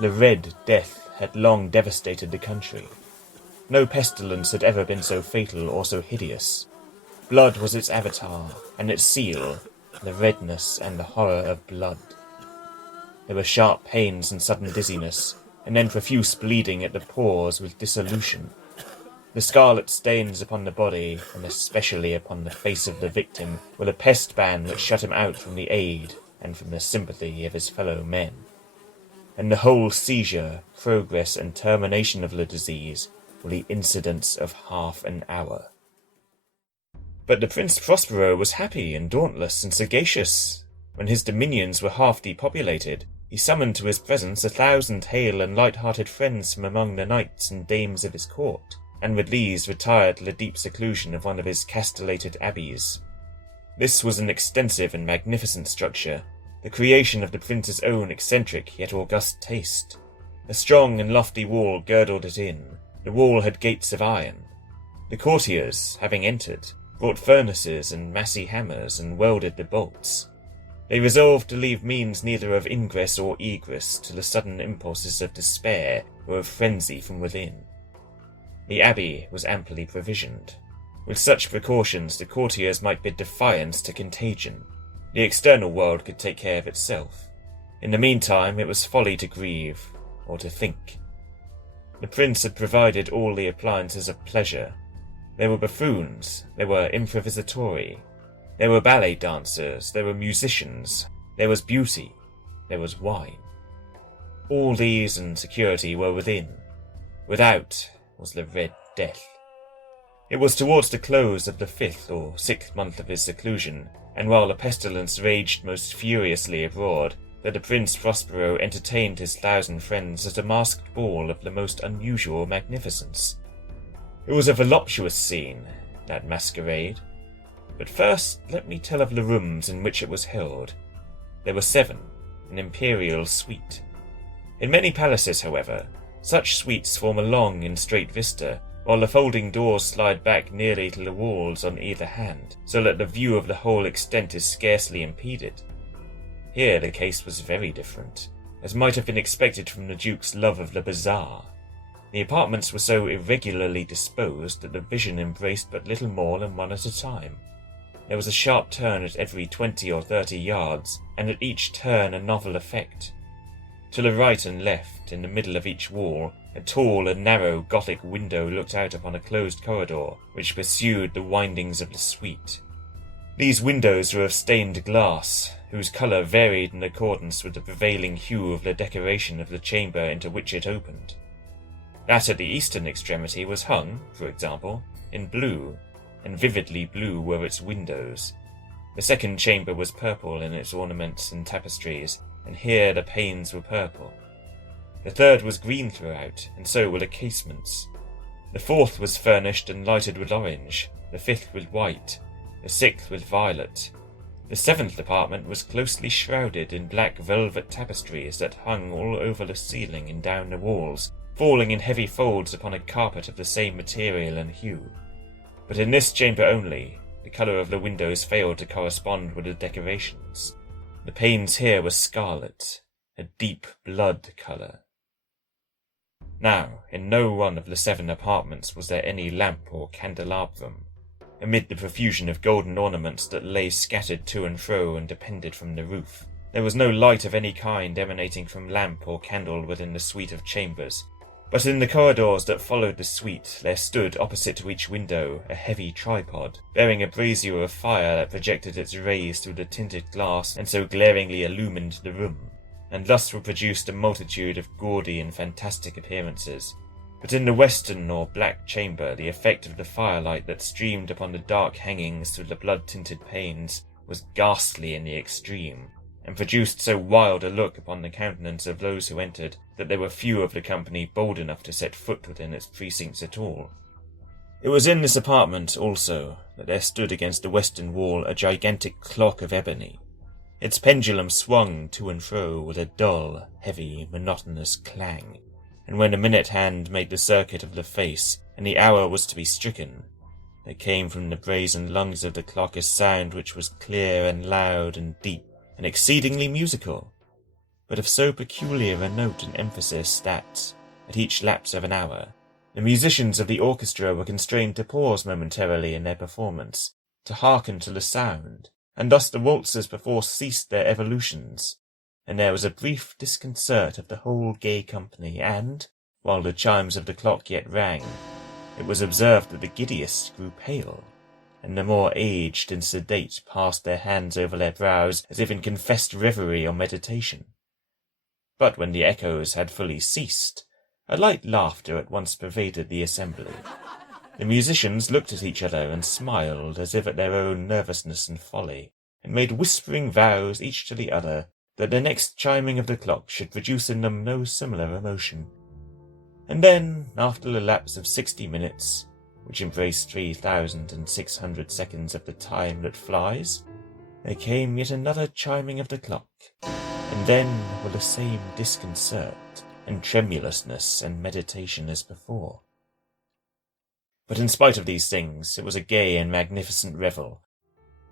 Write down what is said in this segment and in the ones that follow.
The Red Death had long devastated the country. No pestilence had ever been so fatal or so hideous. Blood was its avatar, and its seal, the redness and the horror of blood. There were sharp pains and sudden dizziness, and then profuse bleeding at the pores with dissolution. The scarlet stains upon the body, and especially upon the face of the victim, were the pest ban which shut him out from the aid and from the sympathy of his fellow men. And the whole seizure, progress, and termination of the disease were the incidents of half an hour. But the Prince Prospero was happy and dauntless and sagacious. When his dominions were half depopulated, he summoned to his presence 1,000 hale and light-hearted friends from among the knights and dames of his court, and with these retired to the deep seclusion of one of his castellated abbeys. This was an extensive and magnificent structure, the creation of the prince's own eccentric yet august taste. A strong and lofty wall girdled it in. The wall had gates of iron. The courtiers, having entered, brought furnaces and massy hammers and welded the bolts. They resolved to leave means neither of ingress or egress to the sudden impulses of despair or of frenzy from within. The abbey was amply provisioned. With such precautions the courtiers might bid defiance to contagion. The external world could take care of itself. In the meantime it was folly to grieve, or to think. The prince had provided all the appliances of pleasure. There were buffoons, there were improvisatori, there were ballet dancers, there were musicians, there was beauty, there was wine. All these and security were within. Without was the Red Death. It was towards the close of the 5th or 6th month of his seclusion, and while the pestilence raged most furiously abroad, that the Prince Prospero entertained his 1,000 friends at a masked ball of the most unusual magnificence. It was a voluptuous scene, that masquerade. But first let me tell of the rooms in which it was held. There were 7, an imperial suite. In many palaces, however, such suites form a long and straight vista, while the folding doors slide back nearly to the walls on either hand, so that the view of the whole extent is scarcely impeded. Here the case was very different, as might have been expected from the Duke's love of the bizarre. The apartments were so irregularly disposed that the vision embraced but little more than one at a time. There was a sharp turn at every 20 or 30 yards, and at each turn a novel effect. To the right and left, in the middle of each wall, a tall and narrow Gothic window looked out upon a closed corridor, which pursued the windings of the suite. These windows were of stained glass, whose colour varied in accordance with the prevailing hue of the decoration of the chamber into which it opened. That at the eastern extremity was hung, for example, in blue, and vividly blue were its windows. The second chamber was purple in its ornaments and tapestries, and here the panes were purple. The third was green throughout, and so were the casements. The fourth was furnished and lighted with orange, the 5th with white, the 6th with violet. The 7th apartment was closely shrouded in black velvet tapestries that hung all over the ceiling and down the walls, falling in heavy folds upon a carpet of the same material and hue. But in this chamber only, the colour of the windows failed to correspond with the decorations. The panes here were scarlet, a deep blood colour. Now, in no one of the 7 apartments was there any lamp or candelabrum. Amid the profusion of golden ornaments that lay scattered to and fro and depended from the roof, there was no light of any kind emanating from lamp or candle within the suite of chambers. But in the corridors that followed the suite there stood opposite to each window a heavy tripod, bearing a brazier of fire that projected its rays through the tinted glass and so glaringly illumined the room, and thus were produced a multitude of gaudy and fantastic appearances. But in the western or black chamber the effect of the firelight that streamed upon the dark hangings through the blood-tinted panes was ghastly in the extreme, and produced so wild a look upon the countenance of those who entered that there were few of the company bold enough to set foot within its precincts at all. It was in this apartment, also, that there stood against the western wall a gigantic clock of ebony. Its pendulum swung to and fro with a dull, heavy, monotonous clang, and when the minute hand made the circuit of the face, and the hour was to be stricken, there came from the brazen lungs of the clock a sound which was clear and loud and deep, and exceedingly musical. but of so peculiar a note and emphasis that, at each lapse of an hour, the musicians of the orchestra were constrained to pause momentarily in their performance, to hearken to the sound, and thus the waltzers perforce ceased their evolutions, and there was a brief disconcert of the whole gay company, and, while the chimes of the clock yet rang, it was observed that the giddiest grew pale, and the more aged and sedate passed their hands over their brows as if in confessed reverie or meditation. But when the echoes had fully ceased, a light laughter at once pervaded the assembly. The musicians looked at each other and smiled as if at their own nervousness and folly, and made whispering vows each to the other that the next chiming of the clock should produce in them no similar emotion. And then, after the lapse of 60 minutes, which embraced 3,600 seconds of the time that flies, there came yet another chiming of the clock, and then with the same disconcert and tremulousness and meditation as before. But in spite of these things, it was a gay and magnificent revel.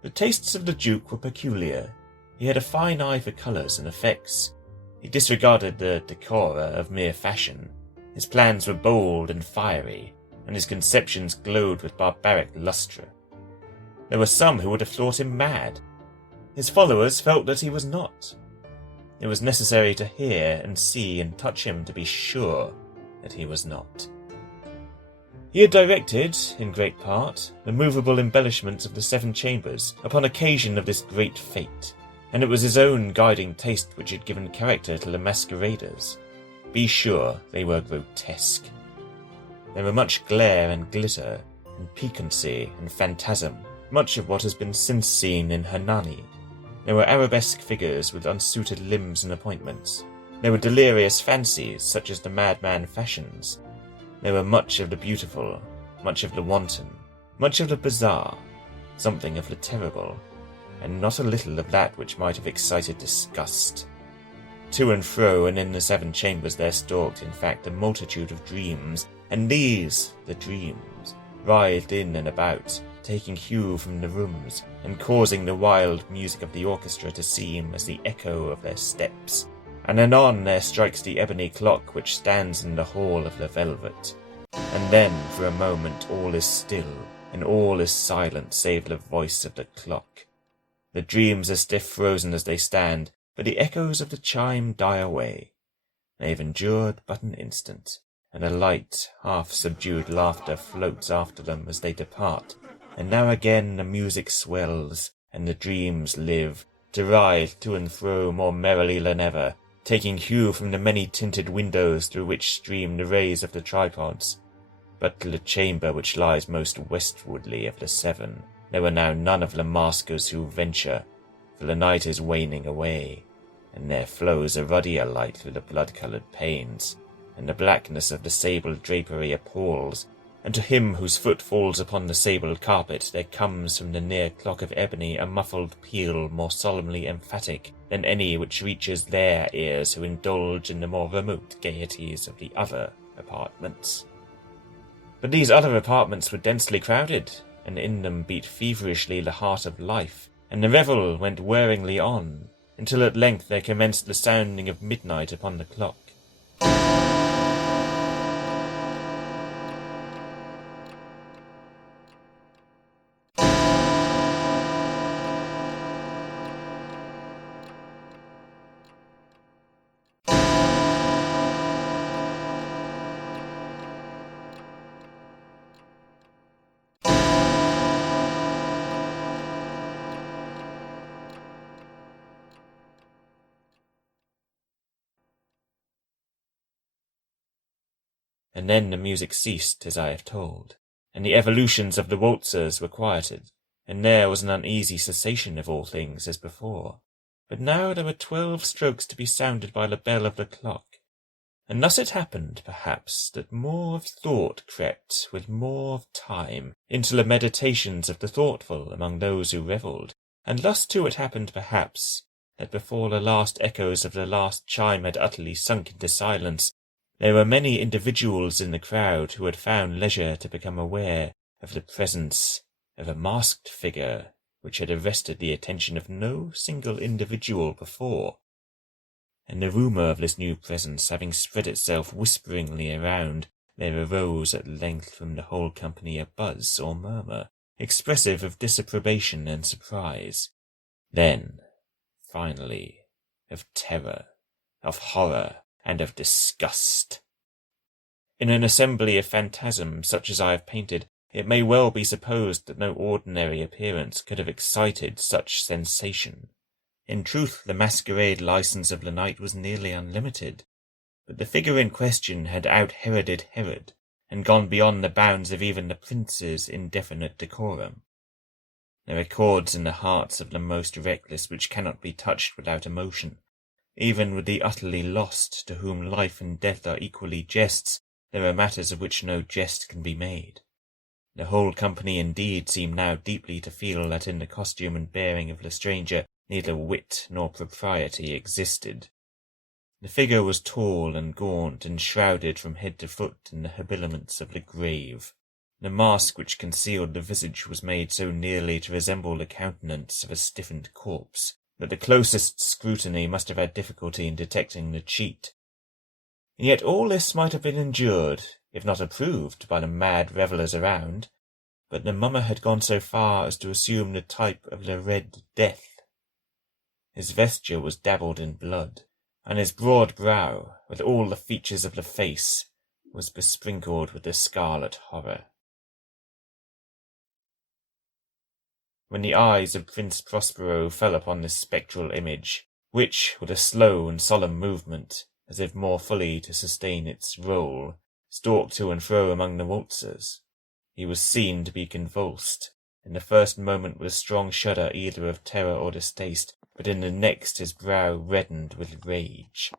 The tastes of the Duke were peculiar. He had a fine eye for colours and effects. He disregarded the decora of mere fashion. His plans were bold and fiery, and his conceptions glowed with barbaric lustre. There were some who would have thought him mad. His followers felt that he was not. It was necessary to hear and see and touch him to be sure that he was not. He had directed, in great part, the movable embellishments of the 7 chambers upon occasion of this great fete, and it was his own guiding taste which had given character to the masqueraders. Be sure they were grotesque. There were much glare and glitter, and piquancy and phantasm, much of what has been since seen in Hernani. There were arabesque figures with unsuited limbs and appointments. There were delirious fancies, such as the madman fashions. There were much of the beautiful, much of the wanton, much of the bizarre, something of the terrible, and not a little of that which might have excited disgust. To and fro and in the 7 chambers there stalked, in fact, a multitude of dreams, and these, the dreams, writhed in and about, taking hue from the rooms, and causing the wild music of the orchestra to seem as the echo of their steps. And anon there strikes the ebony clock which stands in the hall of the velvet. And then, for a moment, all is still, and all is silent save the voice of the clock. The dreams are stiff frozen as they stand, but the echoes of the chime die away. They have endured but an instant, and a light, half-subdued laughter floats after them as they depart, and now again the music swells, and the dreams live, to writhe to and fro more merrily than ever, taking hue from the many-tinted windows through which stream the rays of the tripods. But to the chamber which lies most westwardly of the 7, there were now none of the maskers who venture, for the night is waning away, and there flows a ruddier light through the blood-coloured panes, and the blackness of the sable drapery appalls, and to him whose foot falls upon the sable carpet there comes from the near clock of ebony a muffled peal more solemnly emphatic than any which reaches their ears who indulge in the more remote gaieties of the other apartments. But these other apartments were densely crowded, and in them beat feverishly the heart of life, and the revel went whirringly on, until at length there commenced the sounding of midnight upon the clock. And then the music ceased, as I have told, and the evolutions of the waltzers were quieted, and there was an uneasy cessation of all things as before. But now there were 12 strokes to be sounded by the bell of the clock, and thus it happened, perhaps, that more of thought crept with more of time into the meditations of the thoughtful among those who revelled, and thus too it happened, perhaps, that before the last echoes of the last chime had utterly sunk into silence, there were many individuals in the crowd who had found leisure to become aware of the presence of a masked figure which had arrested the attention of no single individual before. and the rumour of this new presence having spread itself whisperingly around, there arose at length from the whole company a buzz or murmur, expressive of disapprobation and surprise. Then, finally, of terror, of horror, and of disgust. In an assembly of phantasms such as I have painted, it may well be supposed that no ordinary appearance could have excited such sensation. In truth, the masquerade license of the night was nearly unlimited, but the figure in question had out-Heroded Herod, and gone beyond the bounds of even the prince's indefinite decorum. There are chords in the hearts of the most reckless which cannot be touched without emotion. Even with the utterly lost, to whom life and death are equally jests, there are matters of which no jest can be made. The whole company indeed seemed now deeply to feel that in the costume and bearing of the stranger neither wit nor propriety existed. The figure was tall and gaunt, and shrouded from head to foot in the habiliments of the grave. The mask which concealed the visage was made so nearly to resemble the countenance of a stiffened corpse, that the closest scrutiny must have had difficulty in detecting the cheat. Yet all this might have been endured, if not approved, by the mad revellers around, but the mummer had gone so far as to assume the type of the Red Death. His vesture was dabbled in blood, and his broad brow, with all the features of the face, was besprinkled with the scarlet horror. When the eyes of Prince Prospero fell upon this spectral image, which, with a slow and solemn movement, as if more fully to sustain its role, stalked to and fro among the waltzers, he was seen to be convulsed, in the first moment with a strong shudder either of terror or distaste, but in the next his brow reddened with rage.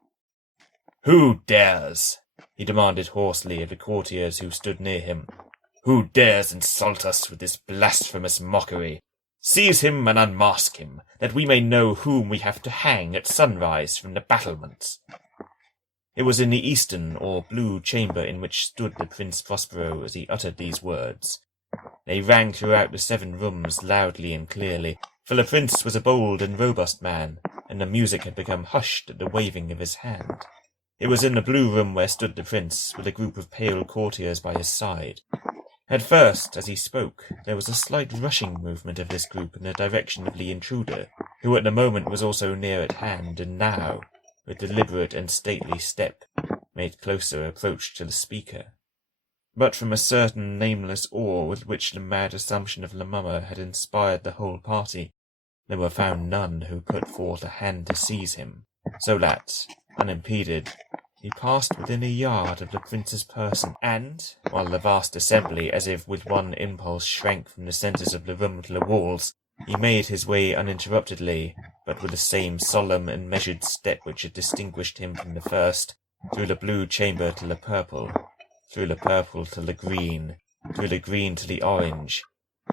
"Who dares?" he demanded hoarsely of the courtiers who stood near him. "Who dares insult us with this blasphemous mockery? Seize him and unmask him, that we may know whom we have to hang at sunrise from the battlements." It was in the eastern or blue chamber in which stood the Prince Prospero as he uttered these words. They rang throughout the 7 rooms loudly and clearly, for the prince was a bold and robust man, and the music had become hushed at the waving of his hand. It was in the blue room where stood the prince, with a group of pale courtiers by his side. At first, as he spoke, there was a slight rushing movement of this group in the direction of the intruder, who at the moment was also near at hand, and now, with deliberate and stately step, made closer approach to the speaker. But from a certain nameless awe with which the mad assumption of the mummer had inspired the whole party, there were found none who put forth a hand to seize him, so that, unimpeded, he passed within a yard of the prince's person, and, while the vast assembly, as if with one impulse, shrank from the centres of the room to the walls, he made his way uninterruptedly, but with the same solemn and measured step which had distinguished him from the first, through the blue chamber to the purple, through the purple to the green, through the green to the orange,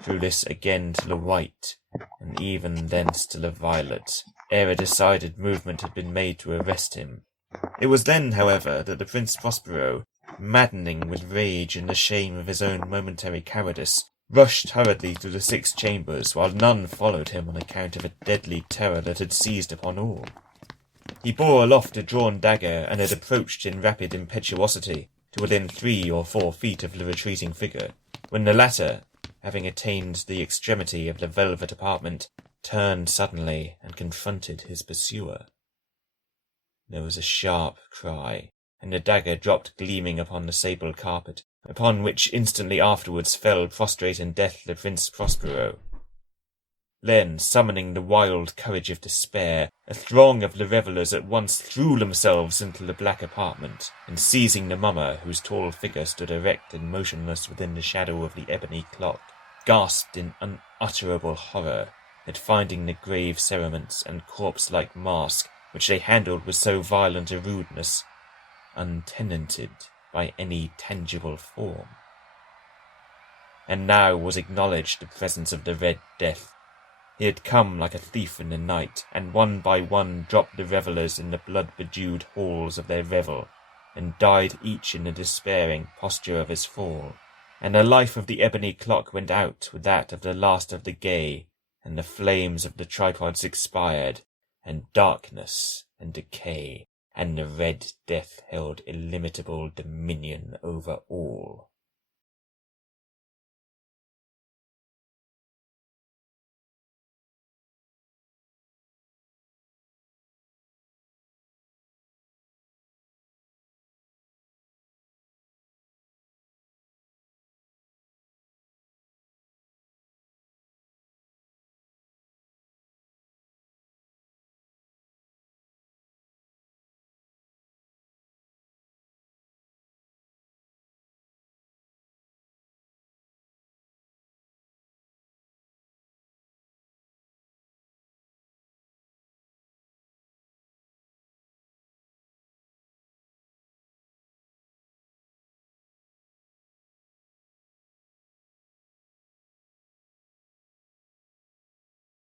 through this again to the white, and even thence to the violet, ere a decided movement had been made to arrest him. It was then, however, that the Prince Prospero, maddening with rage and the shame of his own momentary cowardice, rushed hurriedly through the 6 chambers, while none followed him on account of a deadly terror that had seized upon all. He bore aloft a drawn dagger, and had approached in rapid impetuosity to within 3 or 4 feet of the retreating figure, when the latter, having attained the extremity of the velvet apartment, turned suddenly and confronted his pursuer. There was a sharp cry, and the dagger dropped gleaming upon the sable carpet, upon which instantly afterwards fell prostrate in death the Prince Prospero. Then, summoning the wild courage of despair, a throng of the revellers at once threw themselves into the black apartment, and seizing the mummer, whose tall figure stood erect and motionless within the shadow of the ebony clock, gasped in unutterable horror at finding the grave cerements and corpse-like mask, which they handled with so violent a rudeness, untenanted by any tangible form. And now was acknowledged the presence of the Red Death. He had come like a thief in the night, and one by one dropped the revellers in the blood-bedewed halls of their revel, and died each in the despairing posture of his fall. And the life of the ebony clock went out with that of the last of the gay, and the flames of the tripods expired, and darkness and decay, and the Red Death held illimitable dominion over all.